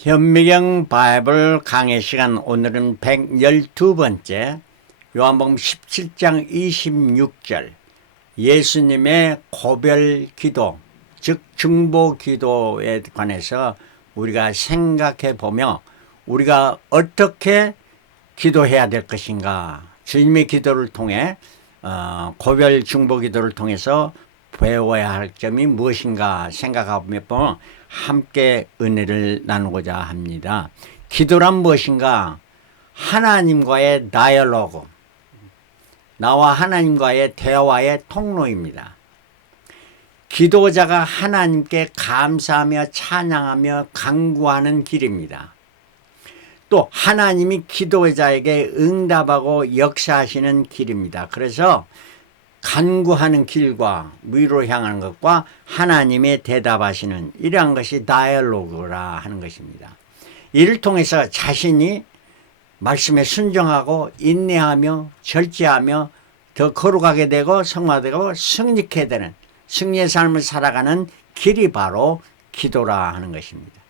현미경 바이블 강의 시간, 오늘은 112번째 요한복음 17장 26절 예수님의 고별 기도, 즉 중보 기도에 관해서 우리가 생각해 보며 우리가 어떻게 기도해야 될 것인가, 주님의 기도를 통해 고별 중보 기도를 통해서 배워야 할 점이 무엇인가 생각하며 함께 은혜를 나누고자 합니다. 기도란 무엇인가? 하나님과의 다이얼로그, 나와 하나님과의 대화의 통로입니다. 기도자가 하나님께 감사하며 찬양하며 간구하는 길입니다. 또 하나님이 기도자에게 응답하고 역사하시는 길입니다. 그래서 간구하는 길과 위로 향하는 것과 하나님의 대답하시는 이러한 것이 다이얼로그라 하는 것입니다. 이를 통해서 자신이 말씀에 순종하고 인내하며 절제하며 더 거룩하게 되고 성화되고 승리케 되는 승리의 삶을 살아가는 길이 바로 기도라 하는 것입니다.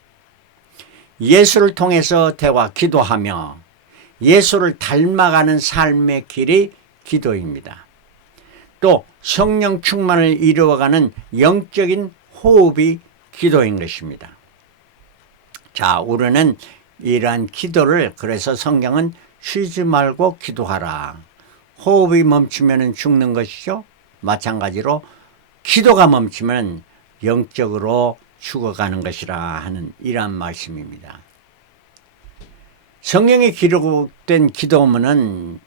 예수를 통해서 대화 기도하며 예수를 닮아가는 삶의 길이 기도입니다. 또 성령 충만을 이루어가는 영적인 호흡이 기도인 것입니다. 자, 우리는 이러한 기도를, 그래서 성경은 쉬지 말고 기도하라. 호흡이 멈추면 죽는 것이죠. 마찬가지로 기도가 멈추면 영적으로 죽어가는 것이라 하는 이러한 말씀입니다. 성경에 기록된 기도문은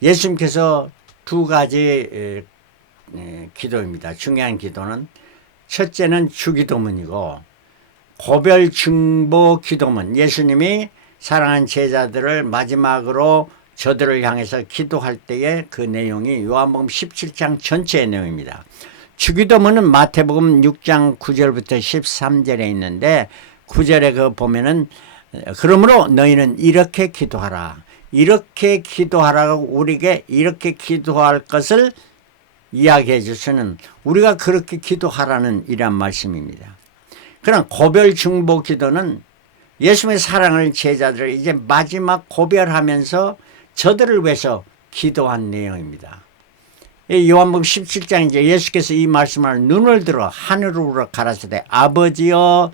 예수님께서 두 가지 기도입니다. 중요한 기도는 첫째는 주기도문이고 고별 중보 기도문, 예수님이 사랑하는 제자들을 마지막으로 저들을 향해서 기도할 때의 그 내용이 요한복음 17장 전체의 내용입니다. 주기도문은 마태복음 6장 9절부터 13절에 있는데 9절에 그 보면은 그러므로 너희는 이렇게 기도하라. 이렇게 기도하라고 우리에게 이렇게 기도할 것을 이야기해 주시는, 우리가 그렇게 기도하라는 이란 말씀입니다. 그럼 고별 중보 기도는 예수님의 사랑을 제자들을 이제 마지막 고별하면서 저들을 위해서 기도한 내용입니다. 요한복음 17장 이제 예수께서 이 말씀을 눈을 들어 하늘으로 가라사대 아버지여,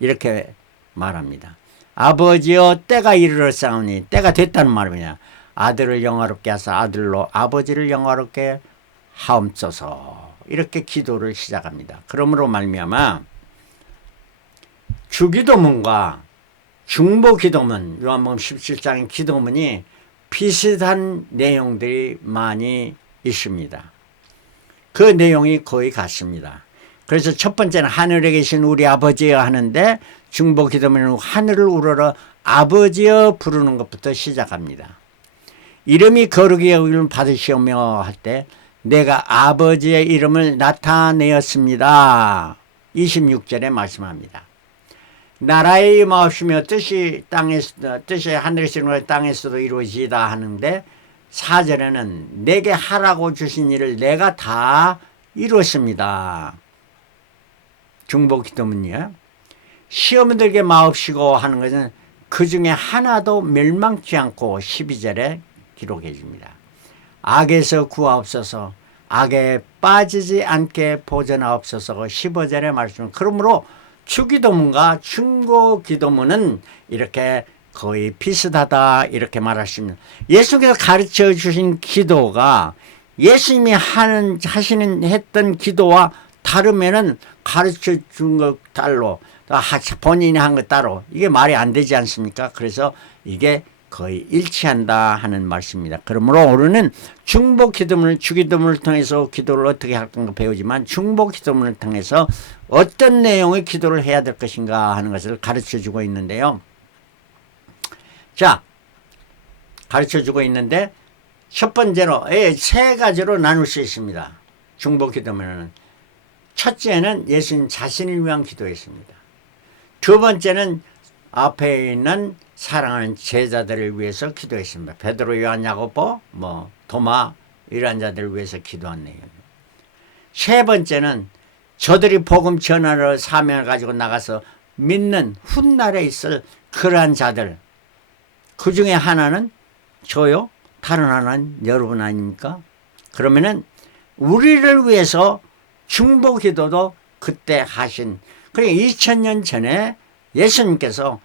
이렇게 말합니다. 아버지여, 때가 이르렀사오니, 때가 됐다는 말입니다. 아들을 영화롭게 하사 아들로 아버지를 영화롭게 하옵소서, 이렇게 기도를 시작합니다. 그러므로 말미암아 주기도문과 중보기도문, 요한복음 17장의 기도문이 비슷한 내용들이 많이 있습니다. 그 내용이 거의 같습니다. 그래서 첫 번째는 하늘에 계신 우리 아버지여 하는데, 중보 기도문은 하늘을 우러러 아버지여 부르는 것부터 시작합니다. 이름이 거룩히 여김을 받으시오며 할 때 내가 아버지의 이름을 나타내었습니다. 26절에 말씀합니다. 나라의 임하옵시며 뜻이 하늘에서 이루어지고 땅에서도 이루어지다 하는데 4절에는 내게 하라고 주신 일을 내가 다 이루었습니다. 중보 기도문이요. 시험 들게 마옵시고 하는 것은 그 중에 하나도 멸망치 않고 12절에 기록해 줍니다. 악에서 구하옵소서, 악에 빠지지 않게 보전하옵소서 15절의 말씀. 그러므로 주기도문과 중보기도문은 이렇게 거의 비슷하다 이렇게 말하십니다. 예수께서 가르쳐 주신 기도가 예수님이 했던 기도와 다르면은 가르쳐 준 것 따로, 본인이 한 것 따로, 이게 말이 안 되지 않습니까? 그래서 이게 거의 일치한다 하는 말씀입니다. 그러므로 우리는 중보 기도문을, 주기도문을 통해서 기도를 어떻게 할 건가 배우지만 중보 기도문을 통해서 어떤 내용의 기도를 해야 될 것인가 하는 것을 가르쳐 주고 있는데요. 자, 가르쳐 주고 있는데 첫 번째로 세 가지로 나눌 수 있습니다. 중보 기도문은 첫째는 예수님 자신을 위한 기도였습니다. 두 번째는 앞에 있는 사랑하는 제자들을 위해서 기도했습니다. 베드로, 요한, 야고보, 도마 이런 자들을 위해서 기도한 내용입니다. 세 번째는 저들이 복음 전하러 사명을 가지고 나가서 믿는 훗날에 있을 그러한 자들, 그 중에 하나는 저요, 다른 하나는 여러분 아닙니까? 그러면은 우리를 위해서 중보기도도 그때 하신, 그러니까 2000년 전에 예수님께서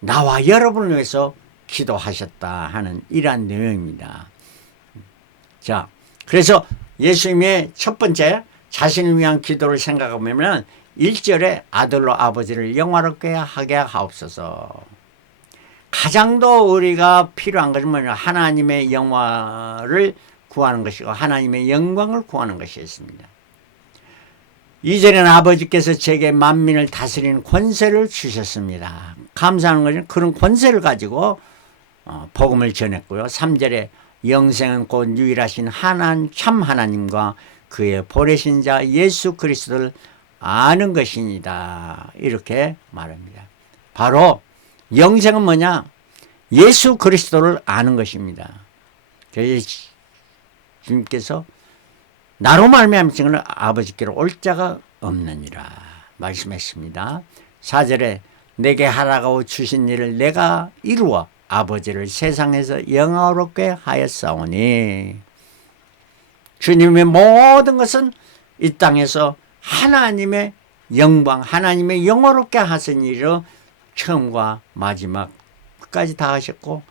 나와 여러분을 위해서 기도하셨다 하는 이러한 내용입니다. 자, 그래서 예수님의 첫 번째 자신을 위한 기도를 생각해보면 1절에 아들로 아버지를 영화롭게 하게 하옵소서. 가장 더 우리가 필요한 것은 뭐냐? 하나님의 영화를 구하는 것이고 하나님의 영광을 구하는 것이었습니다. 2절에는 아버지께서 제게 만민을 다스리는 권세를 주셨습니다. 감사하는 것은 그런 권세를 가지고 복음을 전했고요. 3절에 영생은 곧 유일하신 참 하나님과 그의 보내신 자 예수 그리스도를 아는 것이니다. 이렇게 말합니다. 바로 영생은 뭐냐? 예수 그리스도를 아는 것입니다. 그래서 주님께서 나로 말미암아 증언을 아버지께로 올 자가 없느니라 말씀했습니다. 4절에 내게 하라고 주신 일을 내가 이루어 아버지를 세상에서 영화롭게 하였사오니. 주님의 모든 것은 이 땅에서 하나님의 영광, 하나님의 영화롭게 하신 일을 처음과 마지막 끝까지 다 하셨고,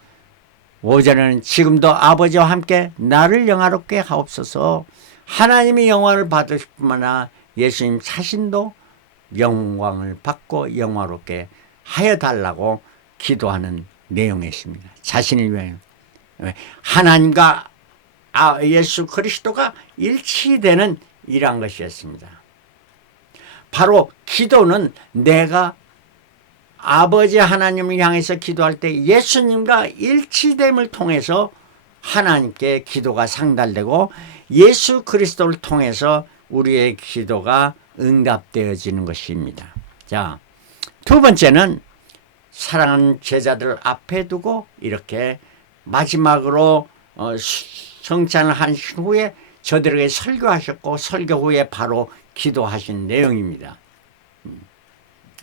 5절에는 지금도 아버지와 함께 나를 영화롭게 하옵소서. 하나님의 영광을 받으실 뿐만 아니라 예수님 자신도 영광을 받고 영화롭게 하여 달라고 기도하는 내용이었습니다. 자신을 위하여. 하나님과 예수 그리스도가 일치되는 이러한 것이었습니다. 바로 기도는 내가 아버지 하나님을 향해서 기도할 때 예수님과 일치됨을 통해서 하나님께 기도가 상달되고 예수 그리스도를 통해서 우리의 기도가 응답되어지는 것입니다. 자, 두 번째는 사랑하는 제자들 앞에 두고 이렇게 마지막으로 성찬을 하신 후에 저들에게 설교하셨고 설교 후에 바로 기도하신 내용입니다.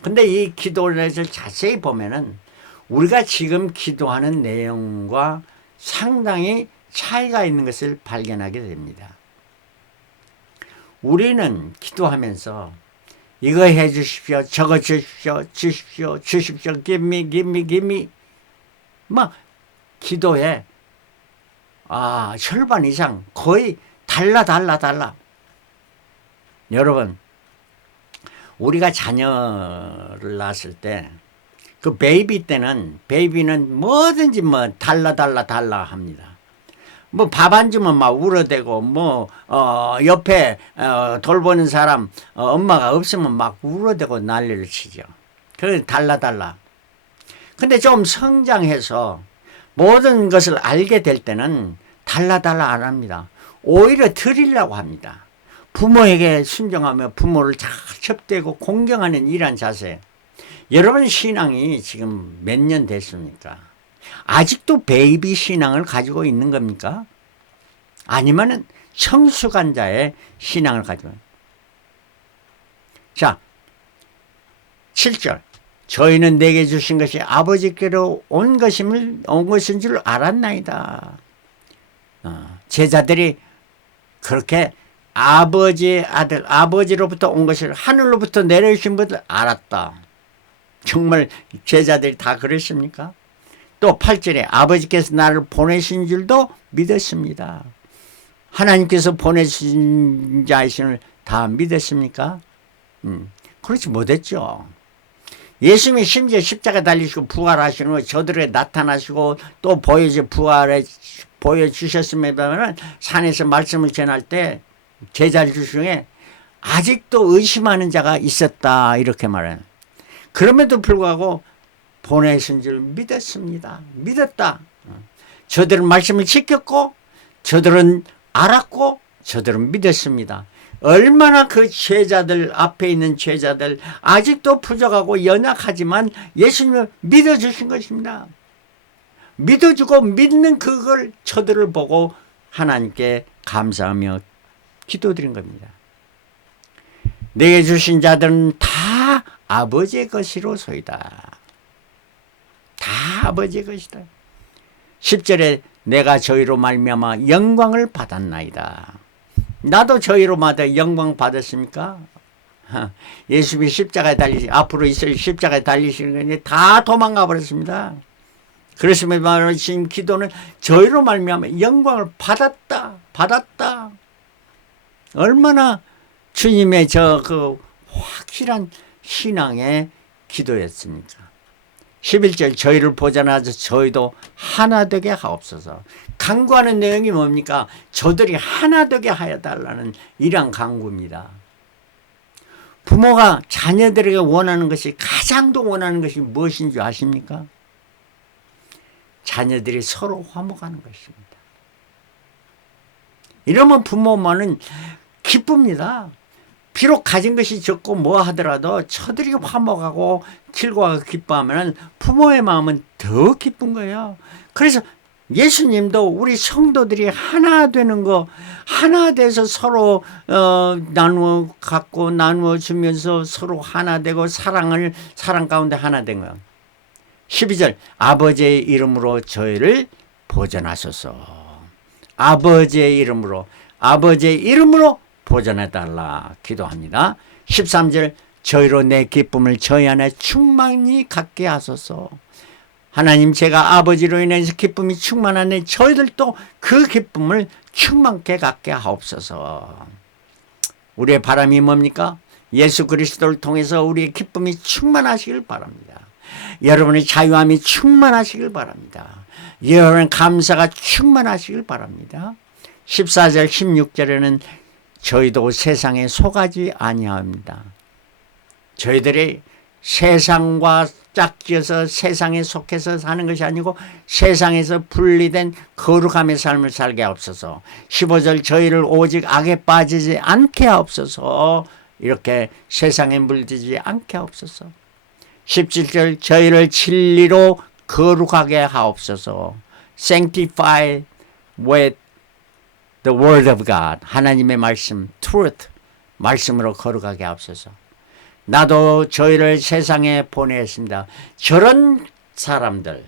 근데 이 기도를 자세히 보면은 우리가 지금 기도하는 내용과 상당히 차이가 있는 것을 발견하게 됩니다. 우리는 기도하면서 이거 해 주십시오, 저거 주십시오, give me. 뭐, 기도에, 절반 이상 거의 달라. 여러분, 우리가 자녀를 낳았을 때, 그 베이비는 뭐든지 달라 합니다. 뭐 밥 안 주면 막 울어대고, 옆에, 돌보는 사람, 엄마가 없으면 막 울어대고 난리를 치죠. 그래서 달라. 근데 좀 성장해서 모든 것을 알게 될 때는 달라 안 합니다. 오히려 드리려고 합니다. 부모에게 순종하며 부모를 잘 접대고 공경하는 이러한 자세. 여러분 신앙이 지금 몇 년 됐습니까? 아직도 베이비 신앙을 가지고 있는 겁니까? 아니면은 성숙한자의 신앙을 가지고 있는. 자, 7절. 저희는 내게 주신 것이 아버지께로 온 것인 줄 알았나이다. 제자들이 그렇게 아버지의 아들, 아버지로부터 온 것을 하늘로부터 내려주신 것을 알았다. 정말 제자들이 다 그랬습니까? 또 8절에 아버지께서 나를 보내신 줄도 믿었습니다. 하나님께서 보내신 자이심을 다 믿었습니까? 그렇지 못했죠. 예수님이 심지어 십자가 달리시고 부활하시는 거 저들에게 나타나시고 또 보여주셨습니다만 산에서 말씀을 전할 때 제자들 중에 아직도 의심하는 자가 있었다 이렇게 말해요. 그럼에도 불구하고 보내신 줄 믿었습니다. 믿었다. 저들은 말씀을 지켰고 저들은 알았고 저들은 믿었습니다. 얼마나 그 제자들 앞에 있는 제자들 아직도 부족하고 연약하지만 예수님을 믿어주신 것입니다. 믿어주고 믿는 그걸 저들을 보고 하나님께 감사하며 기도드린 겁니다. 내게 주신 자들은 다 아버지의 것이로소이다. 다 아버지의 것이다. 10절에 내가 저희로 말미암아 영광을 받았나이다. 나도 저희로 마다 영광 받았습니까? 예수님이 십자가에 앞으로 있을 십자가에 달리시는 건데 다 도망가 버렸습니다. 그렇으면 말하는 지금 기도는 저희로 말미암아 영광을 받았다. 얼마나 주님의 그 확실한 신앙의 기도였습니까? 11절 저희를 보존하셔서 저희도 하나 되게 하옵소서. 간구하는 내용이 뭡니까? 저들이 하나 되게 하여 달라는 이러한 간구입니다. 부모가 자녀들에게 원하는 것이 가장 원하는 것이 무엇인 줄 아십니까? 자녀들이 서로 화목하는 것입니다. 이러면 부모만은 기쁩니다. 비록 가진 것이 적고 뭐 하더라도 저들이 화목하고 길고 기뻐하면 부모의 마음은 더 기쁜 거예요. 그래서 예수님도 우리 성도들이 하나 되는 거, 하나 돼서 서로 나누어 갖고 나누어 주면서 서로 하나 되고 사랑 가운데 하나 된 거예요. 12절 아버지의 이름으로 저희를 보존하소서. 아버지의 이름으로 보존해달라 기도합니다. 13절 저희로 내 기쁨을 저희 안에 충만히 갖게 하소서. 하나님 제가 아버지로 인해서 기쁨이 충만하네 저희들도 그 기쁨을 충만케 갖게 하옵소서. 우리의 바람이 뭡니까? 예수 그리스도를 통해서 우리의 기쁨이 충만하시길 바랍니다. 여러분의 자유함이 충만하시길 바랍니다. 여러분의 감사가 충만하시길 바랍니다. 14절 16절에는 저희도 세상에 속하지 아니합니다. 저희들이 세상과 짝지어서 세상에 속해서 사는 것이 아니고 세상에서 분리된 거룩함의 삶을 살게 하옵소서. 15절 저희를 오직 악에 빠지지 않게 하옵소서. 이렇게 세상에 물들지 않게 하옵소서. 17절 저희를 진리로 거룩하게 하옵소서. Sanctify with the word of God. 하나님의 말씀, truth, 말씀으로 거룩하게 하옵소서. 나도 저희를 세상에 보내었습니다. 저런 사람들,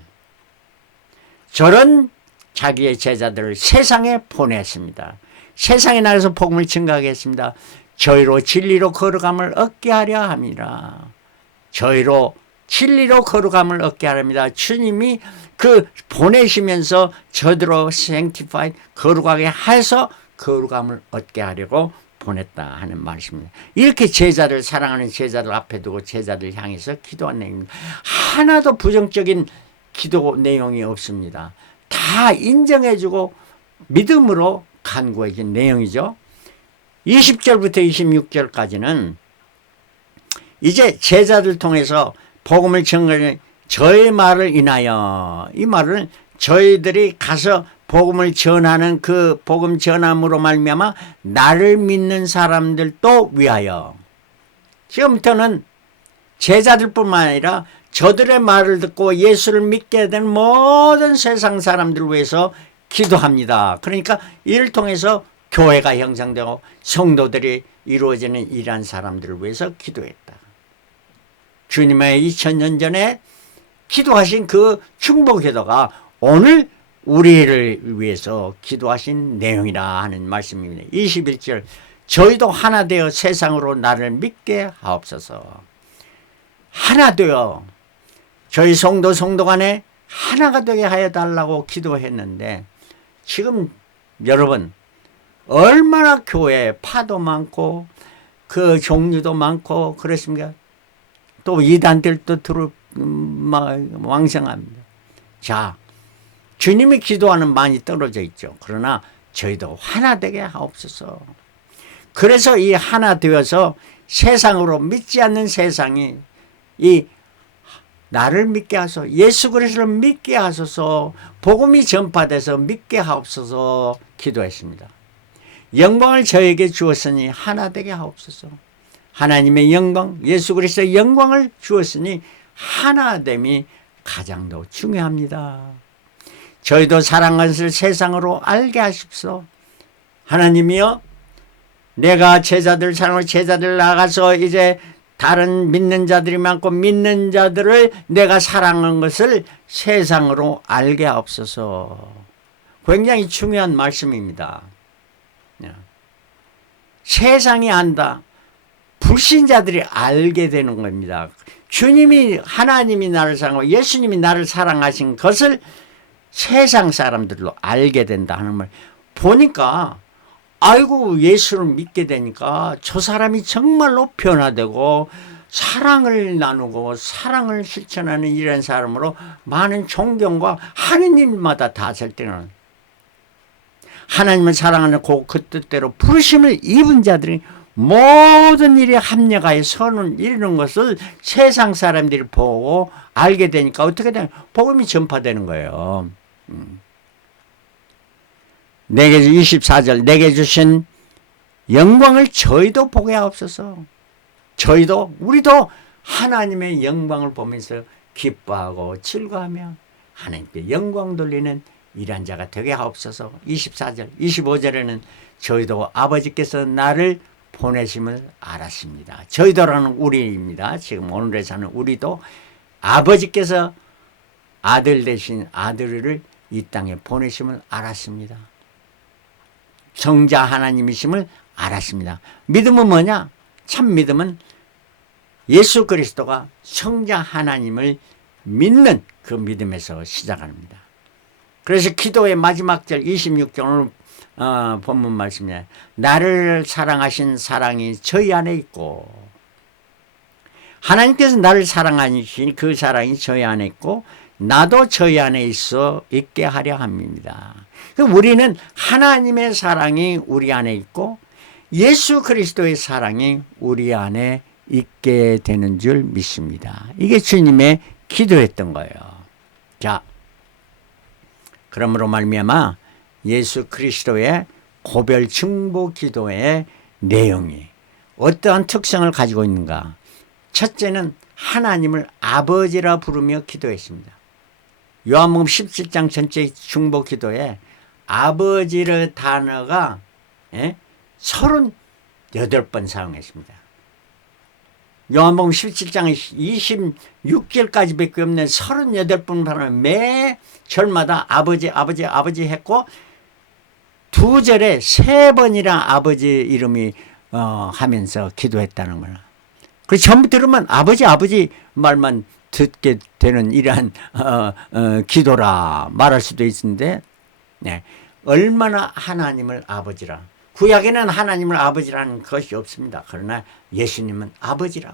저런 자기의 제자들을 세상에 보냈습니다. 세상에 나가서 복음을 증거하겠습니다. 저희로 진리로 거룩함을 얻게 하려 합니다. 저희로 진리로 거룩함을 얻게 하랍니다. 주님이 그 보내시면서 저들로 sanctify 거룩하게 해서 거룩함을 얻게 하려고 보냈다 하는 말씀입니다. 이렇게 제자를 사랑하는 제자들 앞에 두고 제자들 향해서 기도한 내용입니다. 하나도 부정적인 기도 내용이 없습니다. 다 인정해주고 믿음으로 간구해준 내용이죠. 20절부터 26절까지는 이제 제자들 통해서 복음을 전하는 저의 말을 인하여, 이 말은 저희들이 가서 복음을 전하는 그 복음 전함으로 말미암아 나를 믿는 사람들도 위하여. 지금부터는 제자들뿐만 아니라 저들의 말을 듣고 예수를 믿게 된 모든 세상 사람들을 위해서 기도합니다. 그러니까 이를 통해서 교회가 형성되고 성도들이 이루어지는 이러한 사람들을 위해서 기도했다. 주님의 2000년 전에 기도하신 그 중보 기도가 오늘 우리를 위해서 기도하신 내용이라 하는 말씀입니다. 21절 저희도 하나 되어 세상으로 나를 믿게 하옵소서. 하나 되어 저희 성도 간에 하나가 되게 하여 달라고 기도했는데 지금 여러분 얼마나 교회에 파도 많고 그 종류도 많고 그렇습니까? 또 이단들도 왕성합니다. 자, 주님이 기도하는 많이 떨어져 있죠. 그러나 저희도 하나 되게 하옵소서. 그래서 이 하나 되어서 세상으로 믿지 않는 세상이 이 나를 믿게 하소서, 예수 그리스도를 믿게 하소서, 복음이 전파돼서 믿게 하옵소서 기도했습니다. 영광을 저에게 주었으니 하나 되게 하옵소서. 하나님의 영광, 예수 그리스도의 영광을 주었으니 하나됨이 가장 더 중요합니다. 저희도 사랑하는 것을 세상으로 알게 하십시오. 하나님이여, 내가 제자들 사랑으로 제자들 나가서 이제 다른 믿는 자들이 많고 믿는 자들을 내가 사랑한 것을 세상으로 알게 하옵소서. 굉장히 중요한 말씀입니다. 세상이 안다. 불신자들이 알게 되는 겁니다. 주님이 하나님이 나를 사랑하고 예수님이 나를 사랑하신 것을 세상 사람들로 알게 된다 하는 말 보니까 아이고 예수를 믿게 되니까 저 사람이 정말로 변화되고 사랑을 나누고 사랑을 실천하는 이런 사람으로 많은 존경과 하느님마다 다 설득하는 하나님을 사랑하는 그 뜻대로 부르심을 입은 자들이 모든 일에 합력하여 선을 이루는 것을 세상 사람들이 보고 알게 되니까 어떻게 되냐 복음이 전파되는 거예요. 내게 24절 내게 주신 영광을 저희도 보게 하옵소서. 저희도 우리도 하나님의 영광을 보면서 기뻐하고 즐거워하며 하나님께 영광 돌리는 이런 자가 되게 하옵소서. 24절 25절에는 저희도 아버지께서 나를 보내심을 알았습니다. 저희도라는 우리입니다. 지금 오늘에 사는 우리도 아버지께서 아들 대신 아들을 이 땅에 보내심을 알았습니다. 성자 하나님이심을 알았습니다. 믿음은 뭐냐? 참 믿음은 예수 그리스도가 성자 하나님을 믿는 그 믿음에서 시작합니다. 그래서 기도의 마지막 절 26절 오늘 본문 말씀이에요. 나를 사랑하신 사랑이 저희 안에 있고 하나님께서 나를 사랑하신 그 사랑이 저희 안에 있고 나도 저희 안에 있게 하려 합니다. 우리는 하나님의 사랑이 우리 안에 있고 예수 그리스도의 사랑이 우리 안에 있게 되는 줄 믿습니다. 이게 주님의 기도했던 거예요. 자, 그러므로 말미암아 예수 그리스도의 고별 중보 기도의 내용이 어떠한 특성을 가지고 있는가? 첫째는 하나님을 아버지라 부르며 기도했습니다. 요한복음 17장 전체 중보 기도에 아버지의 단어가 38번 사용했습니다. 요한복음 17장 26절까지 밖에 없는 38번 발음 매 절마다 아버지 아버지 아버지 했고 두 절에 3번이나 아버지 이름이 하면서 기도했다는 거야. 그래서 전부 들으면 아버지 아버지 말만 듣게 되는 이러한 기도라 말할 수도 있는데 얼마나 하나님을 아버지라. 구약에는 하나님을 아버지라는 것이 없습니다. 그러나 예수님은 아버지라.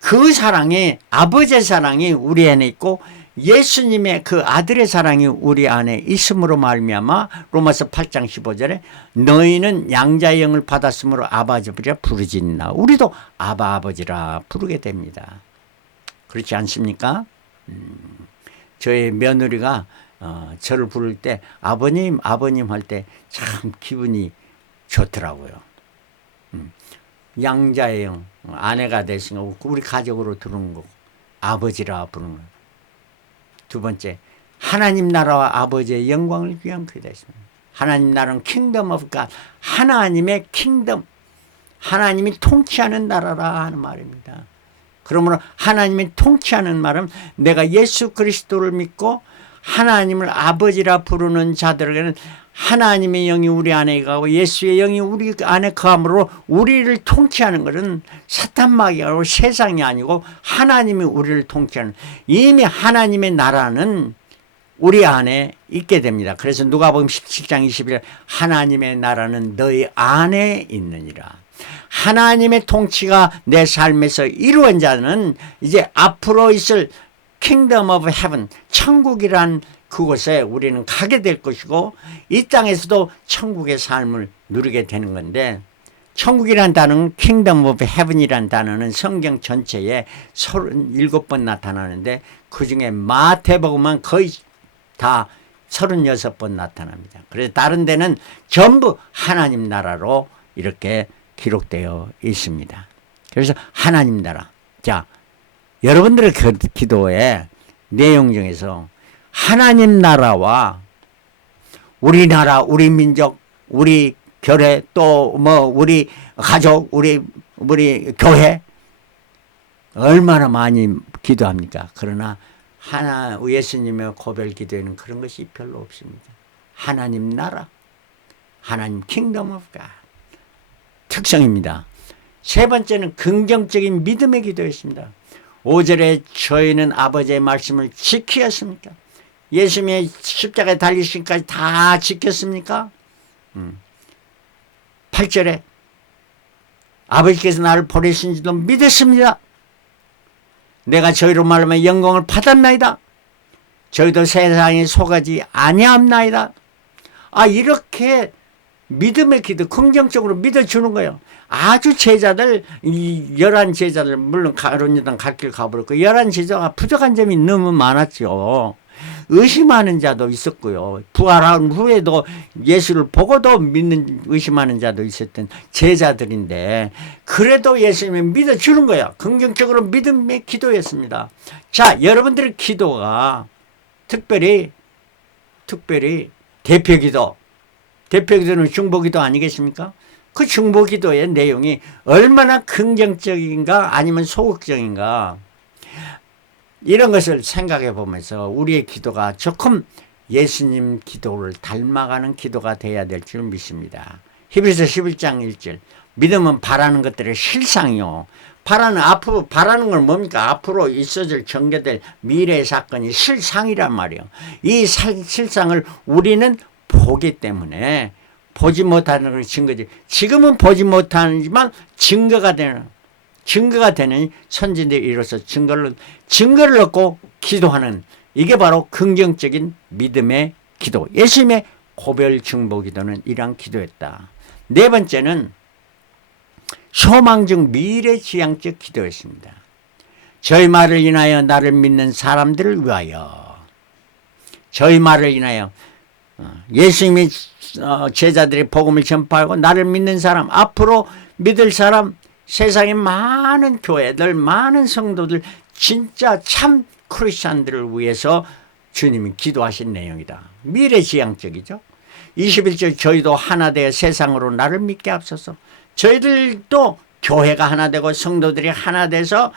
그 사랑이 아버지의 사랑이 우리 안에 있고 예수님의 그 아들의 사랑이 우리 안에 있음으로 말미암아 로마서 8장 15절에 너희는 양자의 영을 받았으므로 아바 아버지라 부르짖나. 우리도 아바 아버지라 부르게 됩니다. 그렇지 않습니까? 저의 며느리가 저를 부를 때 아버님 아버님 할 때 참 기분이 좋더라고요. 양자의 영 아내가 되신 거고 우리 가족으로 들어온 거고 아버지라 부르는 거예요. 두 번째 하나님 나라와 아버지의 영광을 위한 그게 되십니다. 하나님 나라는 킹덤 오브 갓 하나님의 킹덤 하나님이 통치하는 나라라 하는 말입니다. 그러므로 하나님이 통치하는 말은 내가 예수 그리스도를 믿고 하나님을 아버지라 부르는 자들에게는 하나님의 영이 우리 안에 가고 예수의 영이 우리 안에 거함으로 우리를 통치하는 것은 사탄 마귀하고 세상이 아니고 하나님이 우리를 통치하는 이미 하나님의 나라는 우리 안에 있게 됩니다. 그래서 누가복음 17장 21절 하나님의 나라는 너희 안에 있느니라. 하나님의 통치가 내 삶에서 이루어진 자는 이제 앞으로 있을 킹덤 오브 헤븐 천국이란 그곳에 우리는 가게 될 것이고 이 땅에서도 천국의 삶을 누리게 되는 건데 천국이란 단어는 킹덤 오브 헤븐이란 단어는 성경 전체에 37번 나타나는데 그중에 마태복음은 거의 다 36번 나타납니다. 그래서 다른 데는 전부 하나님 나라로 이렇게 기록되어 있습니다. 그래서 하나님 나라. 자, 여러분들의 기도의 내용 중에서 하나님 나라와 우리나라, 우리 민족, 우리 교회 또 뭐 우리 가족, 우리 교회 얼마나 많이 기도합니까? 그러나 예수님의 고별 기도에는 그런 것이 별로 없습니다. 하나님 나라, 하나님 킹덤 오브 갓 특성입니다. 세 번째는 긍정적인 믿음의 기도였습니다. 5절에 저희는 아버지의 말씀을 지키었습니까? 예수님의 십자가에 달리신까지 다 지켰습니까? 8절에 아버지께서 나를 보내신 줄도 믿었습니다. 내가 저희로 말하면 영광을 받았나이다. 저희도 세상에 속하지 아니함나이다. 이렇게 믿음의 기도 긍정적으로 믿어주는 거예요. 아주 제자들, 이 11제자들, 물론 가룟유다는 갈 길 가버렸고 11제자가 부족한 점이 너무 많았죠. 의심하는 자도 있었고요. 부활한 후에도 예수를 보고도 의심하는 자도 있었던 제자들인데, 그래도 예수님을 믿어주는 거예요. 긍정적으로 믿음의 기도였습니다. 자, 여러분들의 기도가 특별히 대표기도, 대표기도는 중보기도 아니겠습니까? 그 중보기도의 내용이 얼마나 긍정적인가 아니면 소극적인가, 이런 것을 생각해 보면서 우리의 기도가 조금 예수님 기도를 닮아가는 기도가 되어야 될 줄 믿습니다. 히브리서 11장 1절, 믿음은 바라는 것들의 실상이요. 앞으로 바라는 건 뭡니까? 앞으로 있어질 전개될 미래의 사건이 실상이란 말이에요. 이 실상을 우리는 보기 때문에 보지 못하는 걸 증거지. 지금은 보지 못하지만 증거가 되는 선진들이 이로써 증거를 얻고 기도하는, 이게 바로 긍정적인 믿음의 기도. 예수님의 고별 중보 기도는 이러한 기도였다. 네 번째는 소망적 미래지향적 기도였습니다. 저희 말을 인하여 나를 믿는 사람들을 위하여, 저희 말을 인하여 예수님이 제자들이 복음을 전파하고 나를 믿는 사람, 앞으로 믿을 사람, 세상의 많은 교회들, 많은 성도들, 진짜 참 크리스찬들을 위해서 주님이 기도하신 내용이다. 미래지향적이죠. 21절, 저희도 하나 되어 세상으로 나를 믿게 앞서서, 저희들도 교회가 하나 되고 성도들이 하나 돼서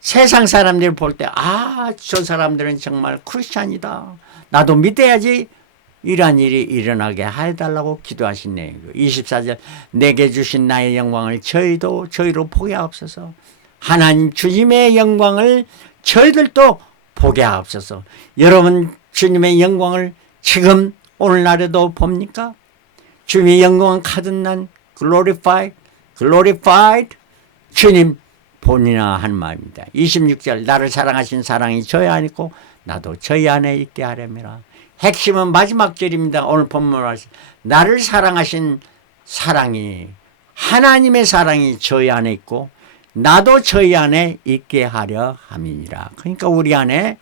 세상 사람들이 볼 때 저 사람들은 정말 크리스찬이다, 나도 믿어야지, 이러한 일이 일어나게 해달라고 기도하신 내용이고, 24절, 내게 주신 나의 영광을 저희로 보게 하옵소서. 하나님 주님의 영광을 저희들도 보게 하옵소서. 여러분 주님의 영광을 지금 오늘날에도 봅니까? 주님의 영광은 가득 난 glorified 주님 본이나 한 마음입니다. 26절, 나를 사랑하신 사랑이 저희 안에 있고 나도 저희 안에 있게 하렵니다. 핵심은 마지막 절입니다. 오늘 본문을 나를 사랑하신 사랑이, 하나님의 사랑이 저희 안에 있고 나도 저희 안에 있게 하려 함이니라. 그러니까 우리 안에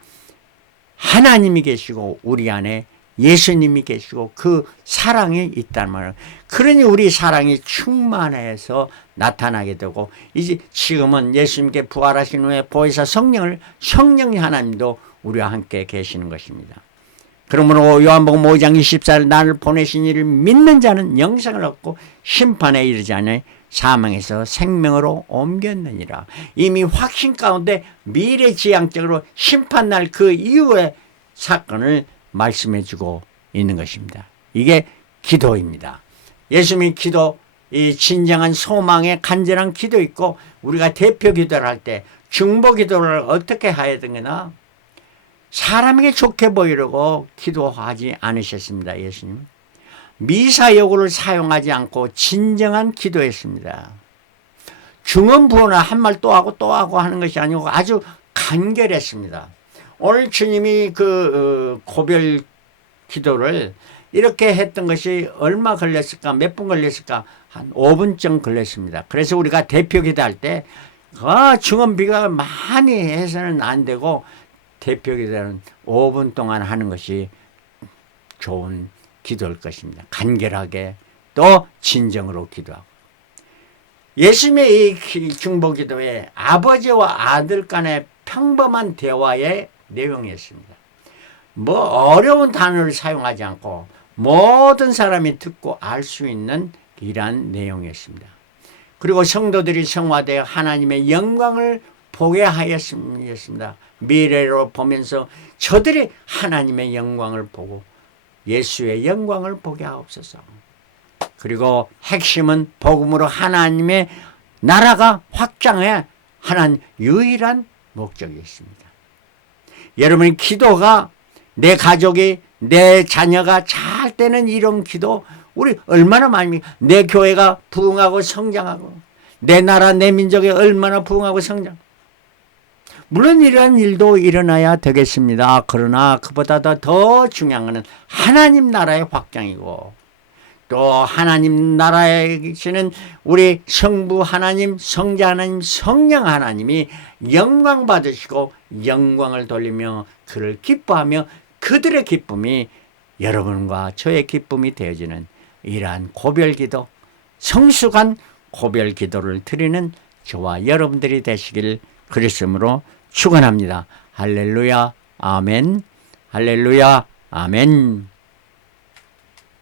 하나님이 계시고 우리 안에 예수님이 계시고 그 사랑이 있단 말이에요. 그러니 우리 사랑이 충만해서 나타나게 되고, 이제 지금은 예수님께 부활하신 후에 보혜사 성령이 하나님도 우리와 함께 계시는 것입니다. 그러므로 요한복음 5장 24절, 나를 보내신 이를 믿는 자는 영생을 얻고 심판에 이르지 않아 사망에서 생명으로 옮겼느니라. 이미 확신 가운데 미래지향적으로 심판날 그 이후의 사건을 말씀해 주고 있는 것입니다. 이게 기도입니다. 예수님의 기도, 이 진정한 소망의 간절한 기도 있고, 우리가 대표 기도를 할 때 중보 기도를 어떻게 해야 되나? 사람에게 좋게 보이려고 기도하지 않으셨습니다. 예수님 미사여구를 사용하지 않고 진정한 기도했습니다. 중언부언을 한 말 또 하고 하는 것이 아니고 아주 간결했습니다. 오늘 주님이 그 고별 기도를 이렇게 했던 것이 얼마 걸렸을까, 몇 분 걸렸을까? 한 5분쯤 걸렸습니다. 그래서 우리가 대표 기도할 때 중언비가 많이 해서는 안 되고 대표 기도는 5분 동안 하는 것이 좋은 기도일 것입니다. 간결하게 또 진정으로 기도하고. 예수님의 이 중보 기도에 아버지와 아들 간의 평범한 대화의 내용이었습니다. 뭐 어려운 단어를 사용하지 않고 모든 사람이 듣고 알 수 있는 이러한 내용이었습니다. 그리고 성도들이 성화되어 하나님의 영광을 보게 하였습니다. 미래로 보면서 저들이 하나님의 영광을 보고 예수의 영광을 보게 하옵소서. 그리고 핵심은 복음으로 하나님의 나라가 확장해 하나님 유일한 목적이 있습니다. 여러분 기도가 내 가족이 내 자녀가 잘 되는 이런 기도 우리 얼마나 많이 내 교회가 부흥하고 성장하고 내 나라 내 민족이 얼마나 부흥하고 성장 물론 이러한 일도 일어나야 되겠습니다. 그러나 그보다도 더 중요한 것은 하나님 나라의 확장이고 또 하나님 나라에 계시는 우리 성부 하나님, 성자 하나님, 성령 하나님이 영광 받으시고 영광을 돌리며 그를 기뻐하며 그들의 기쁨이 여러분과 저의 기쁨이 되어지는 이러한 고별기도, 성숙한 고별기도를 드리는 저와 여러분들이 되시길 그리스도로 축원합니다. 할렐루야, 아멘. 할렐루야, 아멘.